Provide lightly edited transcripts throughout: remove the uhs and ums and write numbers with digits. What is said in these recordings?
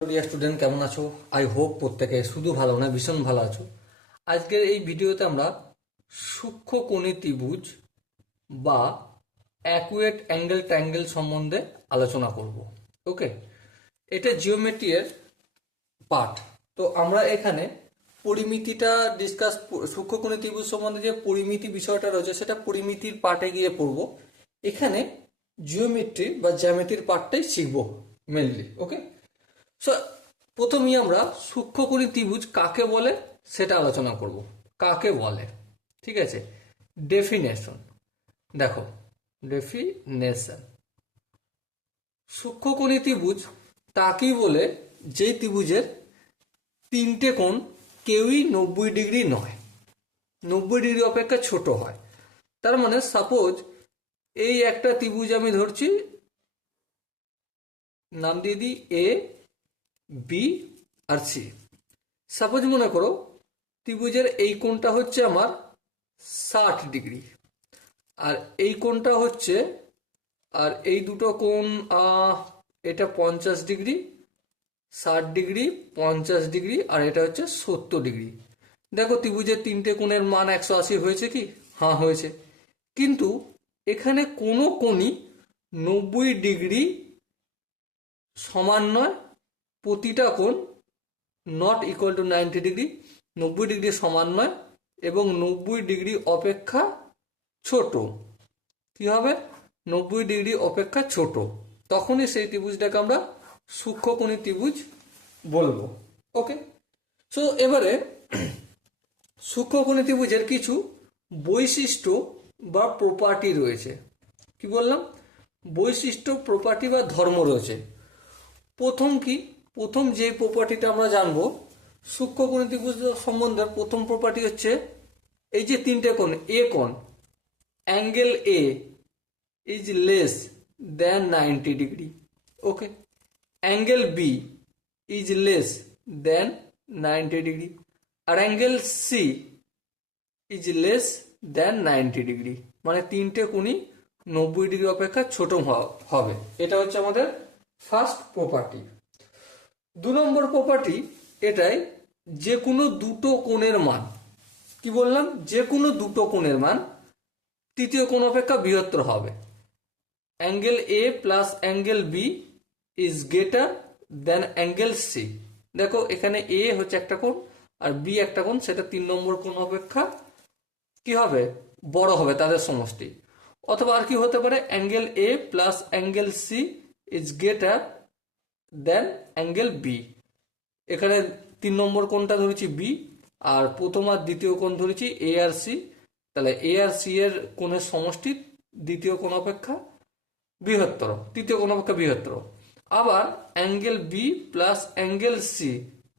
Dear student, কেমন আছো? I hope প্রত্যেকে শুধু ভালো না, ভীষণ ভালো আছো। আজকের এই ভিডিওতে আমরা সূক্ষ্মকোণী ত্রিভুজ বা অ্যাকুয়েট অ্যাঙ্গেল ট্রায়াঙ্গেল সম্বন্ধে আলোচনা করব। ওকে, এটা জিওমেট্রি এর পার্ট। তো আমরা এখানে পরিমিতিটা ডিসকাস, সূক্ষ্মকোণী ত্রিভুজ সম্বন্ধে যে পরিমিতি বিষয়টা রয়েছে সেটা পরিমিতির পার্টে গিয়ে পড়বো। এখানে জিওমেট্রি বা জ্যামিতির পার্টটাই শিখবো মেনলি। ওকে, সো প্রথমেই আমরা সূক্ষ্মকোণী ত্রিভুজ কাকে বলে সেটা আলোচনা করব। কাকে বলে, ঠিক আছে? ডেফিনেশন দেখো, ডেফিনেশন সূক্ষ্মকোণী ত্রিভুজ তাকেই বলে যেই ত্রিভুজের তিনটে কোণ কেউই 90 ডিগ্রি নয়, 90 ডিগ্রি অপেক্ষা ছোট হয়। তার মানে সাপোজ এই একটা ত্রিভুজ আমি ধরছি, নাম দিয়ে দিই এ, বি আর সি। সাপোজ মনে করো ত্রিভুজের এই কোণটা হচ্ছে আমার 60 ডিগ্রি, আর এই কোণটা হচ্ছে, আর এই দুটো কোণ এটা 50 ডিগ্রি, 60 ডিগ্রি, 50 ডিগ্রি, আর এটা হচ্ছে 70 ডিগ্রি। দেখো ত্রিভুজের তিনটে কোণের মান 180 হয়েছে কি? হ্যাঁ হয়েছে। কিন্তু এখানে কোনো কোণই 90 ডিগ্রি সমান নয়, প্রতিটা কোণ not equal to 90 degree, 90 degree সমান নয় এবং 90 ডিগ্রি অপেক্ষা ছোট। কি হবে? 90 ডিগ্রি অপেক্ষা ছোট। তখনই সেই ত্রিভুজটাকে আমরা সূক্ষ্মকোণী ত্রিভুজ বলবো। ওকে, সো এবারে সূক্ষ্মকোণী ত্রিভুজের কিছু বৈশিষ্ট্য বা প্রপার্টি রয়েছে। কি বললাম? বৈশিষ্ট্য, প্রপার্টি বা ধর্ম রয়েছে। প্রথম কি? প্রথম যে প্রপার্টিটা আমরা জানবো সূক্ষ্মকোণী ত্রিভুজ সম্বন্ধে, প্রথম প্রপার্টি হচ্ছে এই যে তিনটে কোণ, এ কোণ, angle A is less than 90 degree. Okay, angle B is less than 90 degree, আর angle C is less than 90 degree. মানে তিনটে কোণই 90 ডিগ্রি অপেক্ষা ছোট হবে। এটা হচ্ছে আমাদের ফার্স্ট প্রপার্টি। 2 নম্বর প্রপার্টি এটাই, যে কোনো দুটো কোণের মান, কি বললাম? যে কোনো দুটো কোণের মান তৃতীয় কোণ অপেক্ষা বৃহত্তর হবে। Angle A plus angle B is greater than angle C. দেখো এখানে এ হচ্ছে একটা কোণ আর বি একটা কোণ, সেটা 3 নম্বর কোণ অপেক্ষা কি হবে? বড় হবে তাদের সমষ্টি। অথবা আর কি হতে পারে, angle A plus angle C is greater than angle B. এখানে 3 নম্বর কোণটা ধরেছি বি, আর প্রথম আর দ্বিতীয় কোণ ধরেছি এ আর সি। তাহলে এ আর সি এর কোণের সমষ্টি দ্বিতীয় কোণ অপেক্ষা বৃহত্তর, তৃতীয় কোণ অপেক্ষা বৃহত্তর। আবার angle B plus angle C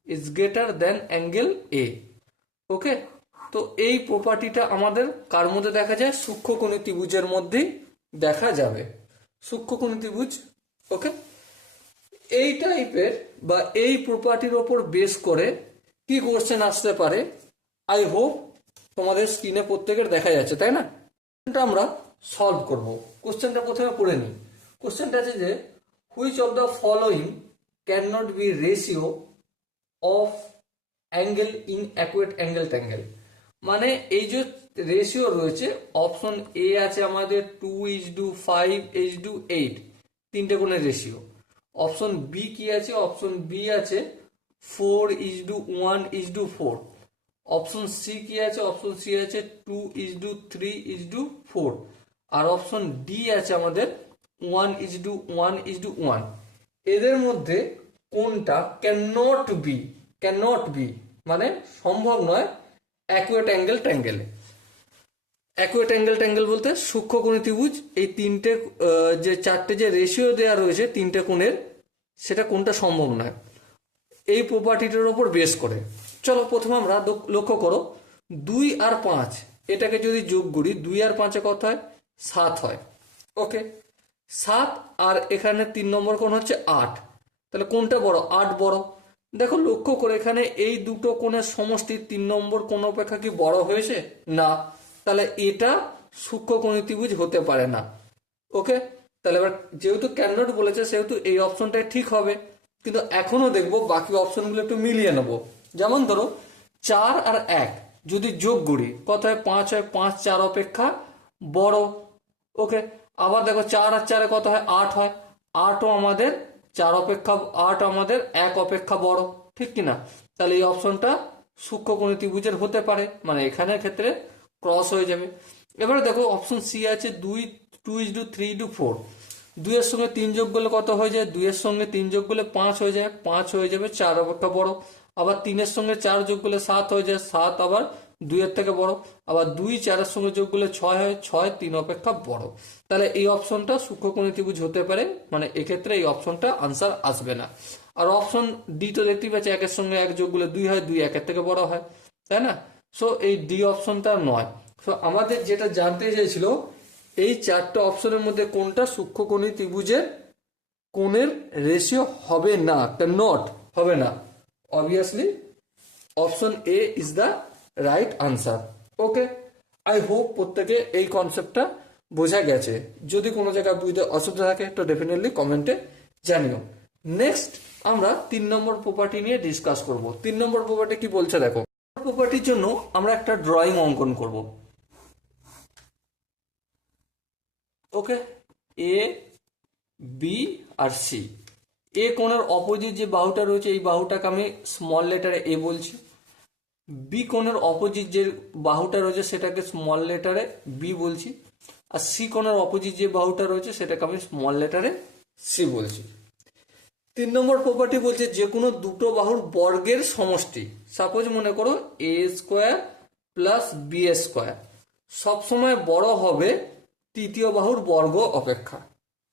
is greater than angle A. Okay, তো এই প্রপার্টিটা আমাদের কার মধ্যে দেখা যায়? সূক্ষ্মকোণী ত্রিভুজের মধ্যেই দেখা যাবে। সূক্ষ্মকোণী ত্রিভুজ। ওকে, এই টাইপের বা এই প্রপার্টির ওপর বেস করে কি কোশ্চেন আসতে পারে, আই হোপ তোমাদের স্ক্রিনে প্রত্যেকের দেখা যাচ্ছে, তাই না? এটা আমরা সলভ করব। কোশ্চেনটা প্রথমে পড়ে নিই। কোশ্চেনটা আছে যে which of the following can not be ratio of angle in acute angle triangle. মানে এই যে রেশিও রয়েছে, অপশন এ আছে আমাদের 2:5:8, তিনটে কোণের রেশিও। অপশন বি কি আছে? অপশন বি আছে 4:1:4। অপশন সি কি আছে? অপশন সি আছে 2:3:4। আর অপশন ডি আছে আমাদের 1:1:1। এদের মধ্যে কোনটা ক্যান নট বি মানে সম্ভব নয় অ্যাকুয়েট অ্যাঙ্গেল ট্যাঙ্গেলে? অ্যাকুয়েট অ্যাঙ্গেল ট্যাঙ্গেল বলতে সূক্ষ্মকোণী ত্রিভুজ, এই তিনটে যে চারটে যে রেশিও দেওয়া রয়েছে তিনটে কোণের, সেটা কোনটা সম্ভব নয় এই প্রপার্টিটার ওপর বেস করে। চলো প্রথমে আমরা লক্ষ্য করো, 2 আর 5 এটাকে যদি যোগ করি, 2 আর 5 কত হয়? 7 হয়। ওকে, 7 আর এখানে 3 নম্বর কোণ হচ্ছে 8, তাহলে কোনটা বড়? 8 বড়। দেখো লক্ষ্য করে এখানে এই দুটো কোণের সমষ্টি 3 নম্বর কোণ অপেক্ষা কি বড় হয়েছে? না। তাহলে এটা সূক্ষ্মকোণী ত্রিভুজ হতে পারে না। ওকে, তাহলে এবার যেহেতু ক্যান নট বলেছে সেহেতু এই অপশনটাই ঠিক হবে। কিন্তু এখনো দেখবো বাকি অপশনগুলো একটু মিলিয়ে নেবো। যেমন ধরো 4 আর 1 যদি যোগ করি কত হয়, 5 হয়, 5 4 অপেক্ষা বড়। ওকে, আবার দেখো 4 আর 4 কত হয়, 8 হয়, 8ও আমাদের 4 অপেক্ষা, 8 আমাদের 1 অপেক্ষা বড়, ঠিক কিনা? তাহলে এই অপশনটা সূক্ষ্মকোণী ত্রিভুজের হতে পারে, মানে এখানের ক্ষেত্রে ক্রস হয়ে যাবে। এবারে দেখো অপশন সি আছে 2:3:4, 2 এর সঙ্গে 3 যোগ করলে কত হয়ে যায়, 2 এর সঙ্গে 3 যোগ করলে 5 হয়ে যায়, 5 হয়ে যাবে 4 অপেক্ষা বড়। আবার 3 এর সঙ্গে 4 যোগ করলে 7 হয়ে যায়, 7 আবার 2 এর থেকে বড়। আবার 2 4 এর সঙ্গে যোগ করলে 6 হয়, 6 3 অপেক্ষা বড়। তাহলে এই অপশনটা সূক্ষ্মকোণী ত্রিভুজ হতে পারে, মানে এক্ষেত্রে এই অপশনটা আনসার আসবে না। আর অপশন ডি তো দেখতেই পাচ্ছি 1 এর সঙ্গে 1 যোগ করলে 2 হয়, 2 1 এর থেকে বড় হয়, তাই না? সো এই ডি অপশনটা নয়। সো আমাদের যেটা জানতে চাইছিল এই 4টা অপশনের মধ্যে কোনটা সূক্ষ্মকোণী ত্রিভুজের কোণের রেশিও হবে না, নট হবে না। Obviously option A is the right answer. Okay, I hope প্রত্যেকে এই কনসেপ্টটা বোঝা গেছে। যদি কোনো জায়গায় বুঝতে অসুবিধা থাকে তো ডেফিনেটলি কমেন্টে জানিও। নেক্সট আমরা 3 নম্বর প্রপার্টি নিয়ে ডিসকাস করব। 3 নম্বর প্রপার্টি কি বলছে দেখো। প্রপার্টির জন্য আমরা একটা ড্রয়িং অঙ্কন করব। ওকে, এ বি আর সি। এ কোণের অপোজিট যে বাহুটা রয়েছে এই বাহুটাকে আমি স্মল লেটারে এ বলছি। বি কোণের অপোজিট যে বাহুটা রয়েছে সেটাকে স্মল লেটারে বি বলছি। আর সি কোণের অপোজিট যে বাহুটা রয়েছে সেটাকে আমি স্মল লেটারে সি বলছি। 3 নম্বর প্রপার্টি বলছে যে কোনো দুটো বাহুর বর্গের সমষ্টি, সাপোজ মনে করো এ স্কোয়ার প্লাস বি স্কোয়ার, সবসময় বড় হবে তৃতীয় বাহুর বর্গ অপেক্ষা।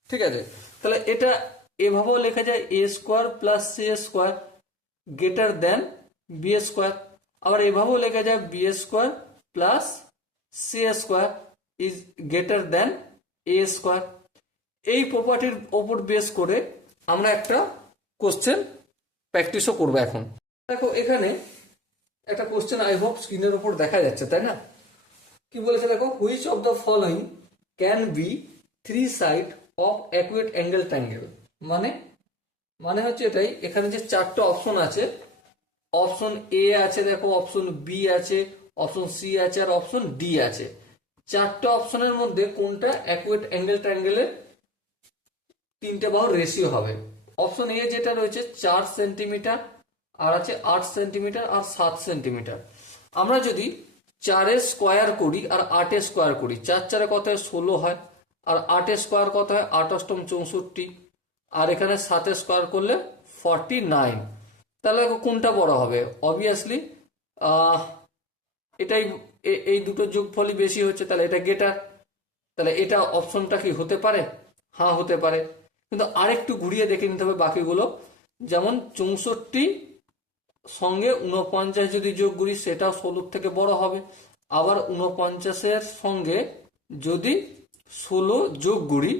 ঠিক আছে, তাহলে এটা এভাবেও লেখা যায় A square plus C square greater than B square. আবার এভাবেও লেখা যায় B square plus C square is greater than A square. এই প্রপার্টির ওপর বেস করে আমরা একটা কোশ্চেন প্র্যাকটিসও করবো এখন। দেখো এখানে একটা কোশ্চেন আই হোপ স্ক্রিনের উপর দেখা যাচ্ছে, তাই না? কি বলেছে দেখো, which of the following can be 3 side of acute angle triangle. মানে মানে হচ্ছে এটাই, এখানে যে 4টা অপশন আছে, অপশন এ আছে দেখো, অপশন বি আছে, অপশন সি আছে আর অপশন ডি আছে। 4টা অপশনের মধ্যে কোনটা অ্যাকুয়েট অ্যাঙ্গেল ট্রায়াঙ্গেলের 3টে বাহুর রেশিও হবে। অপশন এ যেটা রয়েছে 4 সেন্টিমিটার, আর আছে 8 সেন্টিমিটার আর 7 সেন্টিমিটার। আমরা যদি 4 এর স্কোয়ার করি আর 8 এর স্কোয়ার করি, 4 4 কত হয় 16 হয়, আর 8 এর স্কোয়ার কত হয় 8 8 64, আর এখানে 7 এর স্কোয়ার করলে 49। তাহলে কোনটা বড় হবে? অবভিয়াসলি এটাই, এই দুটো যোগফলই বেশি হচ্ছে, তাহলে এটা গেটার। তাহলে এটা অপশনটা কি হতে পারে? হ্যাঁ হতে পারে, কিন্তু আরেকটু ঘুরিয়ে দেখে নিতে হবে বাকিগুলো। যেমন 64 সঙ্গে 49 যদি যোগ করি সেটাও 16 থেকে বড় হবে। আবার 49-এর সঙ্গে যদি 16 যোগ করি,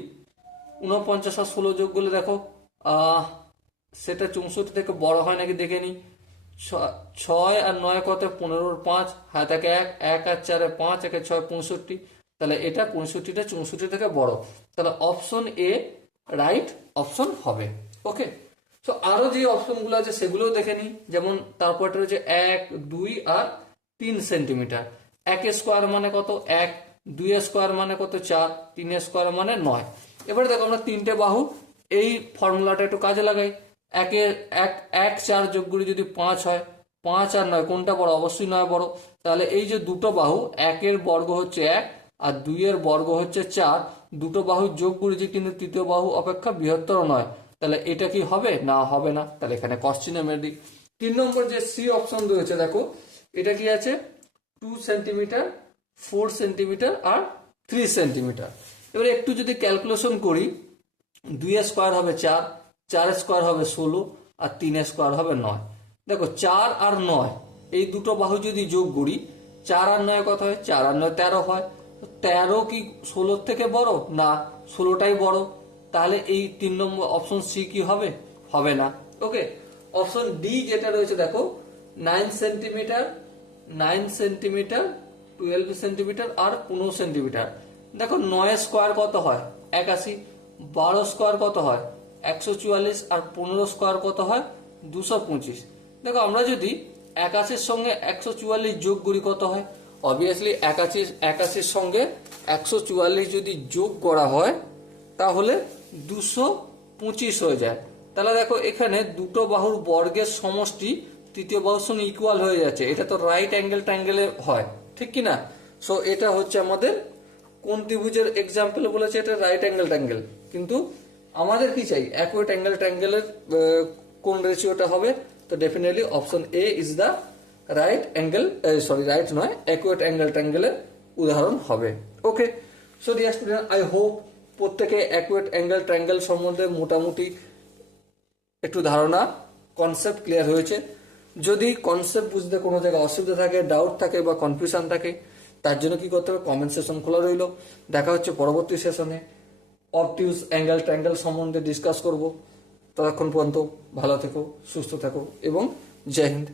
49 আর 16 যোগ করলে দেখো সেটা 64 থেকে বড় হয় নাকি দেখে নি। 6 আর 9 কত, 15 5, হাত একে 1, 1 আর 4 5, 1 6 65। তাহলে এটা 65টা 64 থেকে বড়, তাহলে অপশন এ রাইট অপশন হবে। ওকে, তো আরো যে অপশনগুলো আছে সেগুলোও দেখে নিই। যেমন তারপর রয়েছে 1 2 আর 3 সেন্টিমিটার। 1 স্কোয়ার মানে কত 1, 2 স্কোয়ার মানে কত 4, 3 স্কোয়ার মানে 9। এবারে দেখো আমরা 3টে বাহু, এই ফর্মুলাটা একটু কাজে লাগাই। 1 4 যোগ করি যদি 5 হয়, 5 আর 9 কোনটা বড়? অবশ্যই 9 বড়। তাহলে এই যে দুটো বাহু, 1 এর বর্গ হচ্ছে 1 আর 2 এর বর্গ হচ্ছে 4, দুটো বাহু যোগ করেছি কিন্তু তৃতীয় বাহু অপেক্ষা বৃহত্তর নয়। তাহলে এটা কি হবে? না, হবে না। তাহলে এখানে কস চিহ্ন মেরে দিই। 3 নম্বর যে সি অপশন রয়েছে দেখো, এটা কি আছে 2 সেন্টিমিটার, 4 সেন্টিমিটার আর 3 সেন্টিমিটার। এবারে একটু যদি ক্যালকুলেশন করি, 2 স্কোয়ার হবে 4, 4 স্কোয়ার হবে 16 আর 3 স্কোয়ার হবে 9। দেখো 4 আর 9 এই দুটো বাহু যদি যোগ করি, 4 আর 9 কত হয়? 4 আর 9 13 হয়। 13 কি 16 থেকে বড়? না, 16টাই বড়। তাহলে এই 3 নম্বর অপশন সি কি হবে? হবে না। ওকে, অপশন ডি যেটা রয়েছে দেখো, 9 সেন্টিমিটার, 9 সেন্টিমিটার, 12 সেন্টিমিটার আর 15 সেন্টিমিটার। দেখো 9 স্কোয়ার কত হয়? 81। 12 স্কোয়ার কত হয়? 144 আর 15 স্কোয়ার কত হয় 225। দেখো আমরা যদি 81 সঙ্গে 144 যোগ করি কত হয়, অবভিয়াসলি 81 সঙ্গে 144 যদি যোগ করা হয় তাহলে 225 হয়ে যায়। তাহলে দেখো এখানে দুটো বাহুর বর্গের সমষ্টি তৃতীয় বাহুর সঙ্গে ইকুয়াল হয়ে যাচ্ছে, এটা তো রাইট অ্যাঙ্গেল ট্রায়াঙ্গেলে হয়, ঠিক কি না? সো এটা হচ্ছে আমাদের কোন ত্রিভুজের এক্সাম্পল বলেছে, এটা রাইট অ্যাঙ্গেল ট্রায়াঙ্গেল। কিন্তু আমাদের কি চাই, অ্যাকুরেট অ্যাঙ্গেল ট্রায়াঙ্গেলের কোন রেশিওটা হবে, তো definitely option A is the right angle, sorry right নয়, অ্যাকুরেট অ্যাঙ্গেল ট্রায়াঙ্গেলের উদাহরণ হবে। Okay, so dear student, I hope প্রত্যেকে অ্যাকুরেট অ্যাঙ্গেল ট্রায়াঙ্গেল সম্বন্ধে মোটামুটি একটু ধারণা, কনসেপ্ট ক্লিয়ার হয়েছে। যদি কনসেপ্ট বুঝতে কোনো জায়গায় অসুবিধা থাকে, ডাউট থাকে বা কনফিউশন থাকে, তার জন্য কি করতে হবে, কমেন্ট সেশন খোলা রইল। দেখা হচ্ছে পরবর্তী সেশনে, অবটিউজ অ্যাঙ্গেল ট্রায়াঙ্গেল সম্বন্ধে ডিসকাস করব। ততক্ষণ পর্যন্ত ভালো থেকো, সুস্থ থাকো এবং জয় হিন্দ।